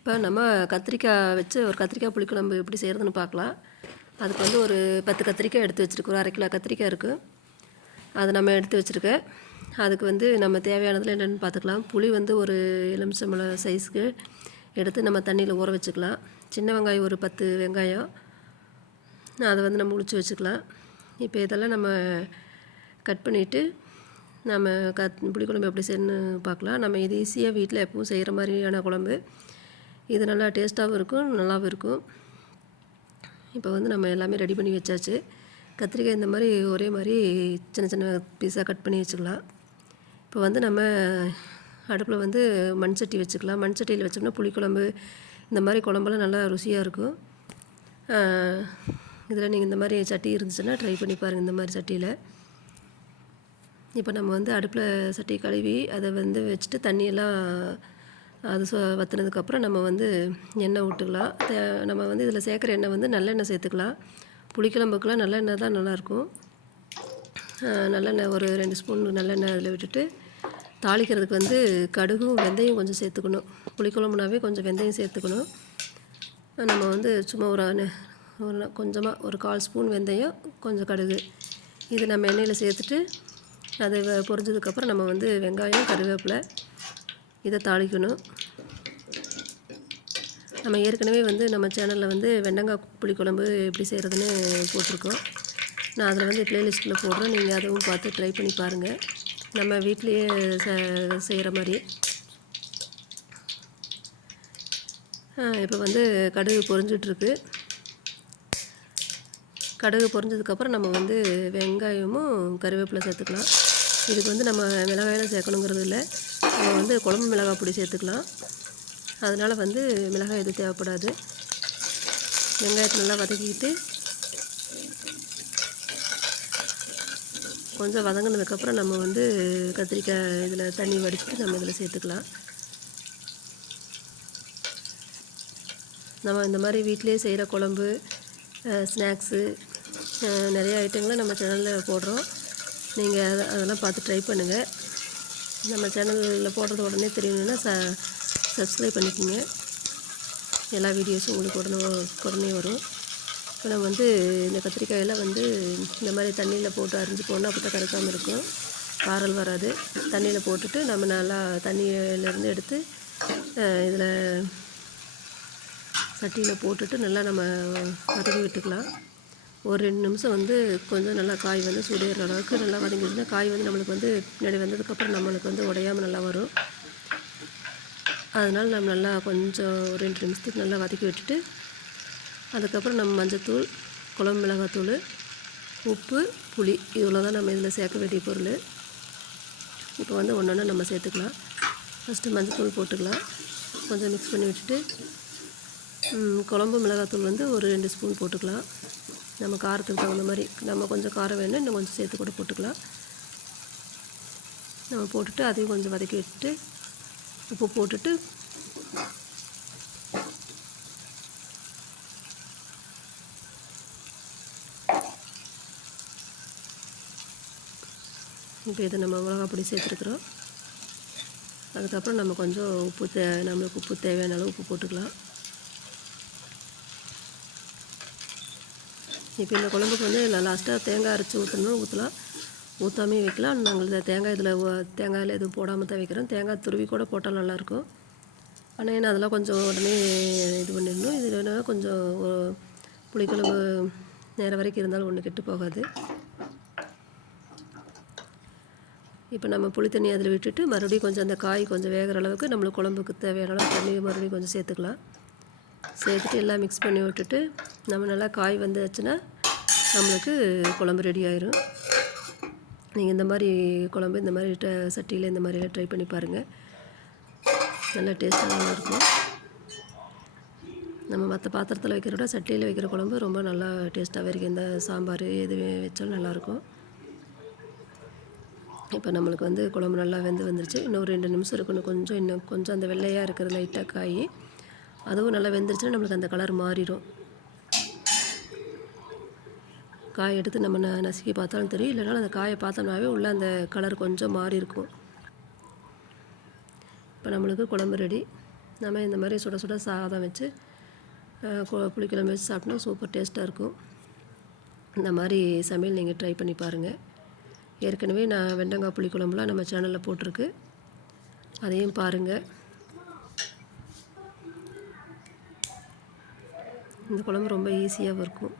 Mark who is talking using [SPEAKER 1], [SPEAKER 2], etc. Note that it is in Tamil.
[SPEAKER 1] இப்போ நம்ம கத்திரிக்காய் வச்சு ஒரு கத்திரிக்காய் புளிக்குழம்பு எப்படி செய்கிறதுன்னு பார்க்கலாம். அதுக்கு வந்து ஒரு பத்து கத்திரிக்காய் எடுத்து வச்சுருக்கோம் ஒரு அரை கிலோ கத்திரிக்காய் இருக்குது அதை நம்ம எடுத்து வச்சுருக்கேன். அதுக்கு வந்து நம்ம தேவையானதில் என்னென்னு பார்த்துக்கலாம். புளி வந்து ஒரு எலுமிச்சம்பழம் சைஸ்க்கு எடுத்து நம்ம தண்ணியில் ஊற வச்சுக்கலாம். சின்ன வெங்காயம் ஒரு பத்து வெங்காயம். அதை வந்து நம்ம உளிச்சு வச்சுக்கலாம். இப்போ இதெல்லாம் நம்ம கட் பண்ணிவிட்டு நம்ம கத் புளிக்குழம்பு எப்படி செய்யணும்னு பார்க்கலாம். நம்ம இது ஈஸியாக வீட்டில் எப்பவும் செய்கிற மாதிரியான குழம்பு. இது நல்லா டேஸ்ட்டாகவும் இருக்கும் நல்லாவும் இருக்கும். இப்போ வந்து நம்ம எல்லாமே ரெடி பண்ணி வச்சாச்சு. கத்திரிக்காய் இந்த மாதிரி ஒரே மாதிரி சின்ன சின்ன பீஸாக கட் பண்ணி வச்சுக்கலாம். இப்போ வந்து நம்ம அடுப்பில் வந்து மண் சட்டி வச்சுக்கலாம். மண் சட்டியில் வச்சோம்னா புளிக்குழம்பு இந்த மாதிரி குழம்பெல்லாம் நல்லா ருசியாக இருக்கும். இதில் நீங்கள் இந்த மாதிரி சட்டி இருந்துச்சுன்னா ட்ரை பண்ணி பாருங்கள் இந்த மாதிரி சட்டியில். இப்போ நம்ம வந்து அடுப்பில் சட்டி கழுவி அதை வந்து வச்சுட்டு தண்ணியெல்லாம் அது சொ வற்றினதுக்கப்புறம் நம்ம வந்து எண்ணெய் விட்டுக்கலாம் தே- நம்ம வந்து இதில் சேர்க்குற எண்ணெய் வந்து நல்லெண்ணெய் சேர்த்துக்கலாம். புளிக்குழம்புக்கெலாம் நல்லெண்ணெய் தான் நல்லாயிருக்கும் நல்லெண்ணெய் ஒரு ரெண்டு ஸ்பூன் நல்லெண்ணெய் அதில் விட்டுட்டு தாளிக்கிறதுக்கு வந்து கடுகும் வெந்தயம் கொஞ்சம் சேர்த்துக்கணும். புளிக்குழம்புனாவே கொஞ்சம் வெந்தயம் சேர்த்துக்கணும். நம்ம வந்து சும்மா ஒரு ஒரு கொஞ்சமாக ஒரு கால் ஸ்பூன் வெந்தயம் கொஞ்சம் கடுகு. இது நம்ம எண்ணெயில் சேர்த்துட்டு அதை வ- பொரிஞ்சதுக்கப்புறம் நம்ம வந்து வெங்காயம் கருவேப்பிலை இதை தாளிக்கணும். நம்ம ஏற்கனவே வந்து நம்ம சேனலில் வந்து வெண்டங்காய் புளி குழம்பு எப்படி செய்கிறதுன்னு போட்டிருக்கோம். நான் அதில் வந்து ப்ளேலிஸ்ட்டில் போடுறேன். நீங்கள் அதுவும் பார்த்து ட்ரை பண்ணி பாருங்கள் நம்ம வீட்லேயே ச செய்கிற மாதிரி. இப்போ வந்து கடுகு பொரிஞ்சிட்ருக்கு. கடுகு பொரிஞ்சதுக்கப்புறம் நம்ம வந்து வெங்காயமும் கருவேப்பிலை சேர்த்துக்கலாம். இதுக்கு வந்து நம்ம மிளகாயெல்லாம் சேர்க்கணுங்கிறது இல்லை. நம்ம வந்து குழம்பு மிளகாய் பொடி சேர்த்துக்கலாம். அதனால் வந்து மிளகாய் எதுவும் தேவைப்படாது. வெங்காயத்தை நல்லா வதக்கிக்கிட்டு கொஞ்சம் வதங்கினதுக்கப்புறம் நம்ம வந்து கத்திரிக்காய் இதில் தண்ணி வடிச்சிட்டு நம்ம இதில் சேர்த்துக்கலாம். நம்ம இந்த மாதிரி வீட்டிலேயே செய்கிற குழம்பு ஸ்நாக்ஸு நிறைய ஐட்டங்களை நம்ம சேனலில் போடுறோம். நீங்கள் அதை அதெல்லாம் பார்த்து ட்ரை பண்ணுங்கள் நம்ம சேனலில் போடுறது உடனே தெரியணுன்னா ச சப்ஸ்கிரைப் பண்ணிக்கோங்க. எல்லா வீடியோஸும் உங்களுக்கு உடனே உடனே வரும். இப்போ நம்ம வந்து இந்த கத்திரிக்காயெல்லாம் வந்து இந்த மாதிரி தண்ணியில் போட்டு அரிஞ்சு போடணும் அப்போ தான் கறக்காமல் இருக்கும். காரல் வராது. தண்ணியில் போட்டுட்டு நம்ம நல்லா தண்ணியிலேருந்து எடுத்து இதில் சட்டியில் போட்டுட்டு நல்லா நம்ம வதக்கி விட்டுக்கலாம். ஒரு ரெண்டு நிமிஷம் வந்து கொஞ்சம் நல்லா காய் வந்து சுடேற அளவுக்கு நல்லா வதங்கிடுச்சுன்னா காய் வந்து நம்மளுக்கு வந்து பின்னாடி வந்ததுக்கப்புறம் நம்மளுக்கு வந்து உடையாமல் நல்லா வரும். அதனால் நம்ம நல்லா கொஞ்சம் ஒரு ரெண்டு நிமிஷத்துக்கு நல்லா வதக்கி விட்டுட்டு அதுக்கப்புறம் நம்ம மஞ்சத்தூள் குழம்பு மிளகாத்தூள் உப்பு புளி இவ்வளோ தான் நம்ம இதில் சேர்க்க வேண்டிய பொருள். இப்போ வந்து ஒன்று ஒன்று நம்ம சேர்த்துக்கலாம். ஃபஸ்ட்டு மஞ்சத்தூள் போட்டுக்கலாம். கொஞ்சம் மிக்ஸ் பண்ணி விட்டுட்டு குழம்பு மிளகாத்தூள் வந்து ஒரு ரெண்டு ஸ்பூன் போட்டுக்கலாம். நம்ம காரத்துக்கு தகுந்த மாதிரி நம்ம கொஞ்சம் காரம் வேணும் இன்னும் கொஞ்சம் சேர்த்து கூட போட்டுக்கலாம். நம்ம போட்டுட்டு அதையும் கொஞ்சம் வதக்கி விட்டுட்டு உப்பு போட்டுட்டு இப்போ இதை நம்ம மிளகா பொடி சேர்த்துருக்குறோம். அதுக்கப்புறம் நம்ம கொஞ்சம் உப்பு தே நம்மளுக்கு உப்பு தேவையான அளவு உப்பு போட்டுக்கலாம். இப்போ இந்த குழம்புக்கு வந்து லாஸ்ட்டாக தேங்காய் அரைச்சி ஊற்றணும் ஊற்றலாம் ஊற்றாமே வைக்கலாம். நாங்கள் இந்த தேங்காய் இதில் தேங்காயில் எதுவும் போடாமல் தான் வைக்கிறோம். தேங்காய் துருவி கூட போட்டால் நல்லாயிருக்கும். ஆனால் ஏன்னா அதெல்லாம் கொஞ்சம் உடனே இது பண்ணிடணும். இது வேணா கொஞ்சம் புளிக்குழம்பு நேரம் வரைக்கும் இருந்தாலும் ஒன்று கெட்டு போகாது. இப்போ நம்ம புளி தண்ணி அதில் விட்டுட்டு மறுபடியும் கொஞ்சம் அந்த காய் கொஞ்சம் வேகிற அளவுக்கு நம்மளுக்கு குழம்புக்கு தேவையான அளவு தண்ணி மறுபடியும் கொஞ்சம் சேர்த்துக்கலாம். சேர்த்துட்டு எல்லாம் மிக்ஸ் பண்ணி விட்டுட்டு நம்ம நல்லா காய் வந்துச்சுன்னா நம்மளுக்கு குழம்பு ரெடி ஆயிரும். நீங்கள் இந்த மாதிரி குழம்பு இந்த மாதிரி ட சட்டியில் இந்த மாதிரிலாம் ட்ரை பண்ணி பாருங்கள் நல்லா டேஸ்ட்டாக இருக்கும். நம்ம மற்ற பாத்திரத்தில் வைக்கிறத விட சட்டியில் வைக்கிற குழம்பு ரொம்ப நல்லா டேஸ்ட்டாகவே இருக்குது இந்த சாம்பார் எது வச்சாலும் நல்லாயிருக்கும் இப்போ நம்மளுக்கு வந்து குழம்பு நல்லா வெந்து வந்துருச்சு. இன்னும் ரெண்டு நிமிஷம் இருக்கணும். கொஞ்சம் இன்னும் கொஞ்சம் அந்த வெள்ளையாக இருக்கிற லைட்டாக காய் அதுவும் நல்லா வெந்துருச்சுன்னா நம்மளுக்கு அந்த கலர் மாறிடும். காய் எடுத்து நம்ம ந நசுக்கி பார்த்தாலும் தெரியும். இல்லைனாலும் அந்த காயை பார்த்தோம்னாவே உள்ளே அந்த கலர் கொஞ்சம் மாறி இருக்கும். இப்போ நம்மளுக்கு குழம்பு ரெடி நம்ம இந்த மாதிரி சுட சுட சாதம் வச்சு கு- புளிக்குழம்பு வச்சு சாப்பிட்டா சூப்பர் டேஸ்ட்டாக இருக்கும். இந்த மாதிரி சமையல் நீங்கள் ட்ரை பண்ணி பாருங்கள் ஏற்கனவே நான் வெண்டங்காய் புளிக்குழம்புலாம் நம்ம சேனலில் போட்டிருக்கு. அதையும் பாருங்கள் இந்த குழம்பு ரொம்ப ஈஸியாகவும் இருக்கும்.